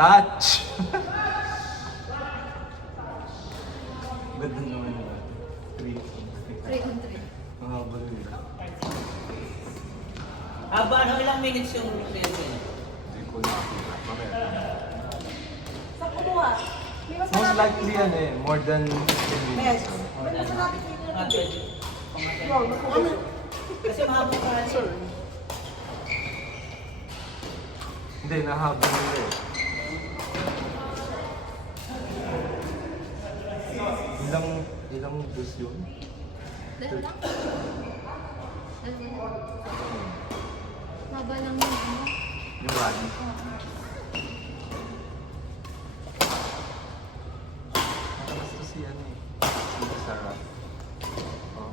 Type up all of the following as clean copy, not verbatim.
Touch! Ganda naman na. 3 on 3. Mahaba nila. Ano ilang minutes yung repair? Hindi ko nakakita. Mamaya. Sa kumuha. May mas Most malapit likely dito. yan eh. More than 15 Yes. minutes. May mas malapit dito. Mga 20. Wow, naku. Kasi mahaba pa rin. Sir. Hindi, nahaba nila eh. Ilang dos yun? Haba lang yun, ano? Yung rally. Nakabasta si ano eh. Si Sarah. Oh.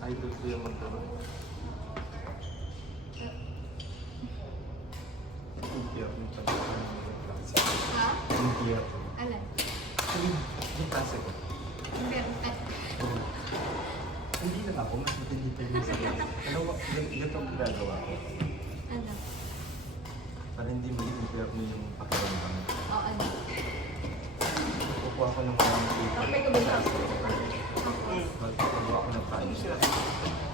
Idol ko yung magkaroon. Hindi ako yung pag-klase. Ha? Hindi ako. Alam. Yung klase ko. Hindi na ako, mas matindi pa yung sabi. Alam mo, ganito ang ginagawa ko. Ano? Para hindi mag-impare mo yung pakiramdam. O, ano? Kukuha ko ng maraming paper. May tubig na. Magkukuha ako ng file.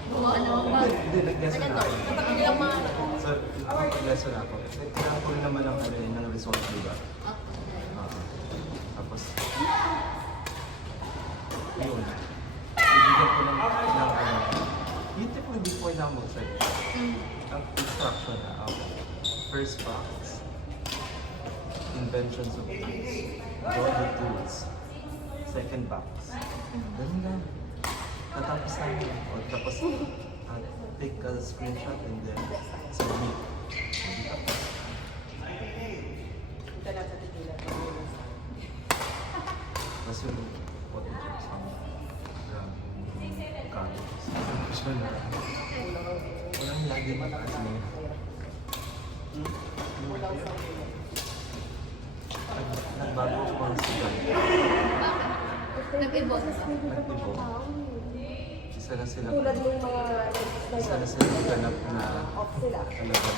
Buwa ano ba? Hindi, nag-lesson na ako. Kapag hindi lang mga... So, kapag-lesson na ako, kailangan ko rin naman ng, ng result, di ba? Oo. Tapos, yun. Ibigyan ko ng yung tipo hindi ko kailangan mag-site. Ang instruction na ako. First box, inventions of tools. Draw the tools. Second box. Ganun lang. Natapos namin. O tapos, take a screenshot and then submit. Tapos, Punta lang sa titila. tapos yung Photoshop sa mga colors. Walang lagi mataas na yun. Kulang sa ulo. Nagbago ko ang sigal. Nag-ibot. Nag-ibo. Isa na sila. Tulad mo yung mga... Isa na sila ganap na Off sila. talaga.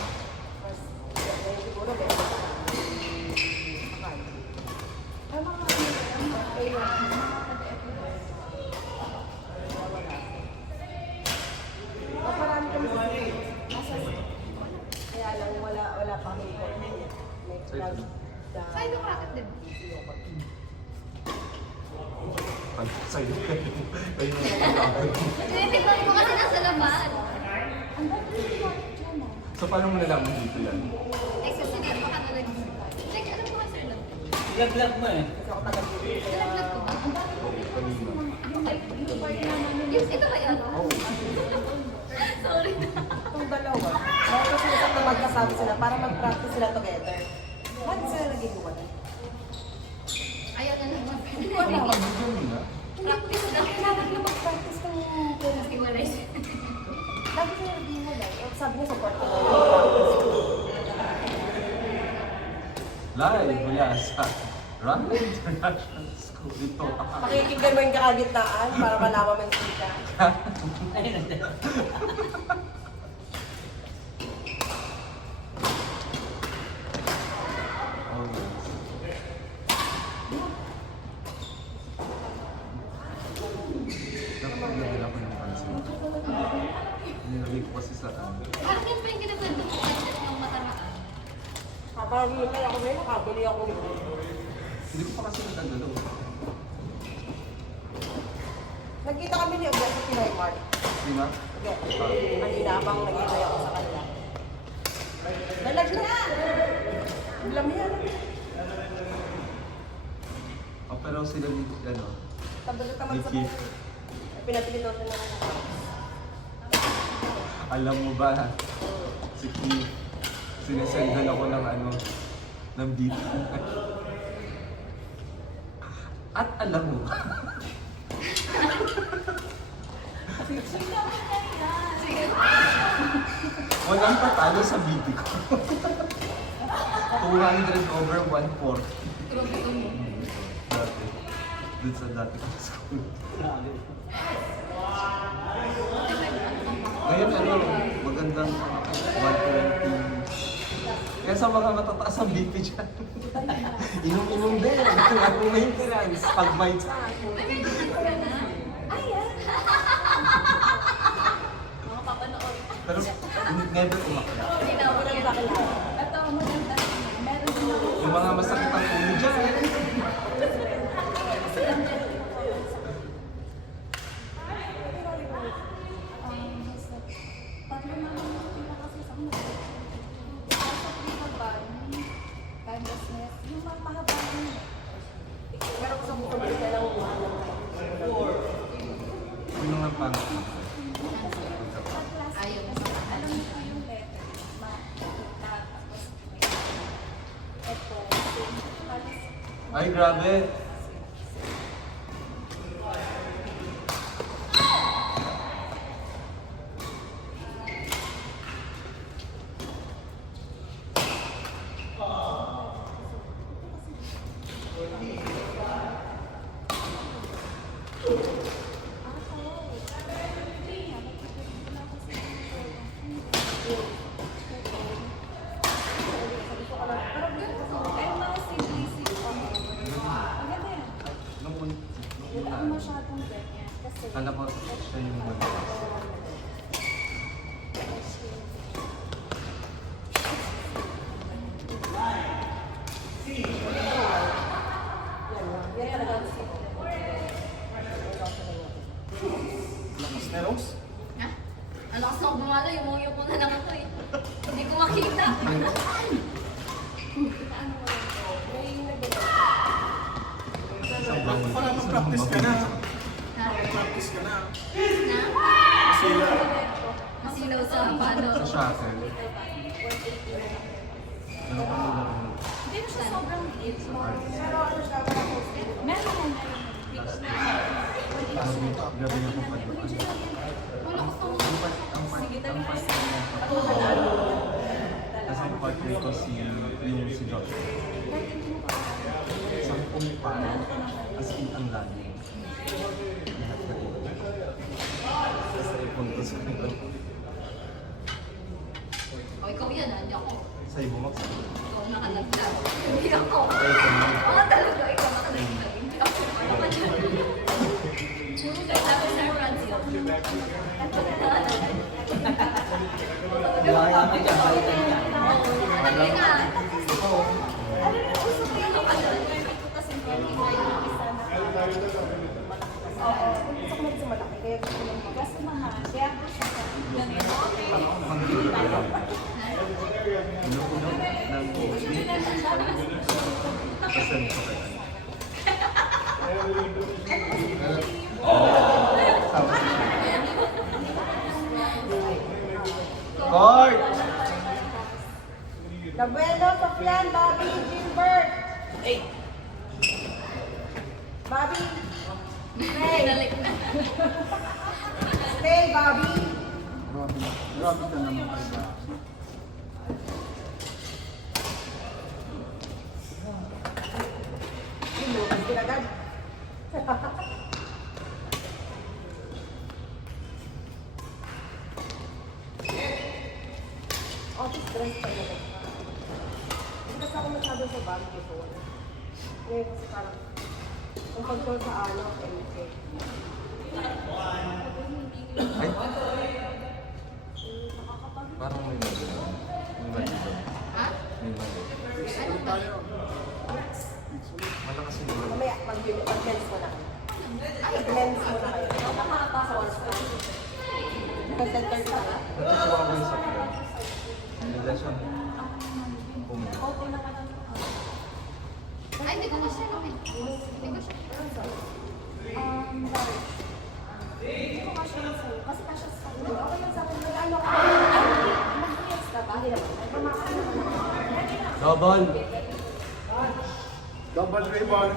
Mas, siguro meron sa akal. Ay, mga kailangan. Marami kami sa kaya lang wala pa kami Sa'yo yung racket din. Pag sa'yo kayo. Kayo yung nagkakabay. Tinitignan ko kasi nasa laman. So paano mo nalaman dito yan? Eh, kasi hindi pa ka talaga. Like, alam ko kasi lang. Ilag-lag mo eh. Nalaglag ko ba? Kanina. Ito ba yan? Oh. Sorry. Itong dalawa, meron kasi isang na magkasama sila para mag-practice sila together. Bakit sila naging hiwalay? Ayaw na naman. Ano ka video nila? Practice na. Kailangan na mag-practice ng Tapos iwalay siya. Lagi sila naging hiwalay. Sabi niya sa kwarto ko. Live mula sa Runway International School. Dito. Pakikinggan mo yung kakagitnaan para malaman mo yung sika. Ayun na. Oh, yes. Napaglagal ako ng pansin. Nilagay ko kasi sa ano. Parang yan pa yung kinakwento ko kasi yung mataraan. Kapag ako ngayon, nakabili ako nito. Hindi ko pa kasi nagdadalo. Nagkita kami ni Obet sa Pinoy Mart. Di ba? Obet. Kanina habang nag-ibay ako sa kanya. Dalag na! Alam yan. Oh, pero sila ni, ano, Tabagat naman ni sa Keith. pinapili ko siya ng Alam mo ba, si Keith, sinisendan ako ng ano, ng beat. At alam mo, walang patalo sa beat ko. 200 over 140. Grabe ko mo. Dati. Dun sa dati kong school. Ngayon ano, maganda hanggang 120. Kaya sa mga matataas ang BP dyan. Inom-inom din. Ang maintenance. Pag may time. Ayan. Mga papanood. Pero never umakyat. Hindi na ako yan. Ito, maganda. Meron din ako. Yung mga masakit ang ulo dyan. Tatlo na lang yung pinakasi sa mga. Sa pinabang, timelessness, yung mga mahabang. Pero kung sa buto balik na lang umahan. Yung mga pang... Ayun. Alam mo po yung letter. Makita. Tapos, ito. Halos, Ay, grabe. Pero ganun po. Kaya mga simplicity pa mo. Maganda yan. Nung Wala ako masyadong ganyan. Kasi, kala ko siya yung mga... Yan talaga ang sip. Lakas na Rose? ha? Ang lakas ako bumala. Yung ko na lang ako eh. Hindi ko makita. Ano mo lang po? May nag- Wala nang practice ka na. Ha? Practice ka na. Na? Masinaw sa paano. Sa shuttle. Ano pa nila? Hindi mo siya sobrang liit. Pero ano siya, parang Meron. Gabi na po pa doon. Wala ko sa Ang part kasi ang partner ko si Josh. Sampung pa. As in ang lalim. Lahat na ito. Sa ipunto sa ito. O, ikaw yan, hindi ako. Sa ibumag sa Ikaw nakalagdag. Hindi ako. Ay, ito na. Oo, talaga, ikaw nakalagdag. Hindi ako. Ano ka dyan? Sabi sa Francio. Wala kami dyan, balikan niya. Ano nga? Oo. Ano yung uso ko yung kapatid? Kasi hindi ko yung isa na. oo. Gusto ko maging malaki, kaya gusto ko lang mag- Kasi mahal. Kaya ako siya sa ganito. Inuuno ng COVID. Kasan ko kayo. Sama si Court! Labuelo, Sofyan, Bobby, Gilbert. Hey! Bobby, Pinalik na. stay, Bobby. Grabe ka naman kay ba? Yung Lucas din agad. Office dress pa yun. Hindi kasi ako masyado sa bag before. Ngayon kasi parang ang control sa ano, MK. Ay! Parang may mali. May mali doon. Ha? May mali. Ano ba? Malakas yung mali. Mamaya, mag-lens mo na. Mag-lens mo na kayo. Nakakapa sa one spot. Naka-center ka na. Natutuwa ko yung sa plan. Nila siyang pumunta. Ay, hindi ko siya gawin. Hindi ko siya. Sorry. Hindi ko kasi sa'yo. Kasi kasya sa akin. Okay lang sa akin. Ano ka? Mag-yes ka ba? Hindi naman. Nagmamakain naman. Double! Double ribbon.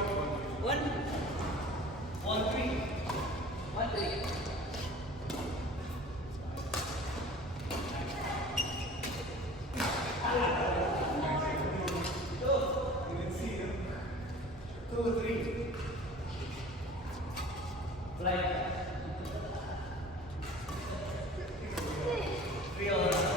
Real.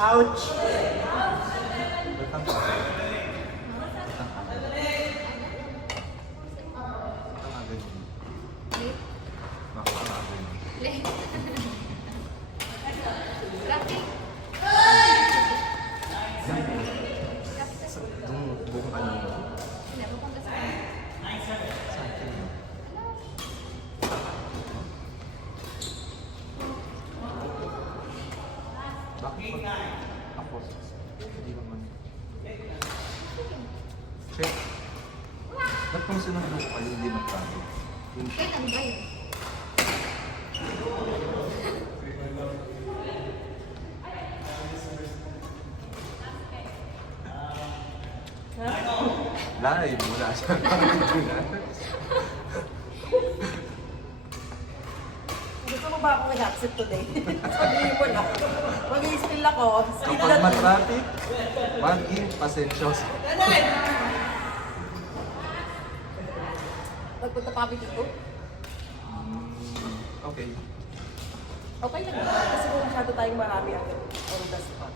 Ouch! Batang ka. Batang ka. Batang agad yun. Baka agad yun. Traffic. Sa buong ano yun. Hindi, mapunta sa Sa akin yun. Bakit ako? Hindi naman. Check. Ba't kung sinundo ko kayo hindi mag-traffic? Yung Kaya ano ba yun? live mula sa Panginoon. Gusto mo ba akong i-accept today? Sabihin mo na. Mag-i-spill ako. Spill Kapag na matraffic, maging pasensyoso. Nagpunta pa kami dito. Okay. Okay lang. Kasi kung masyado tayong marami on the spot.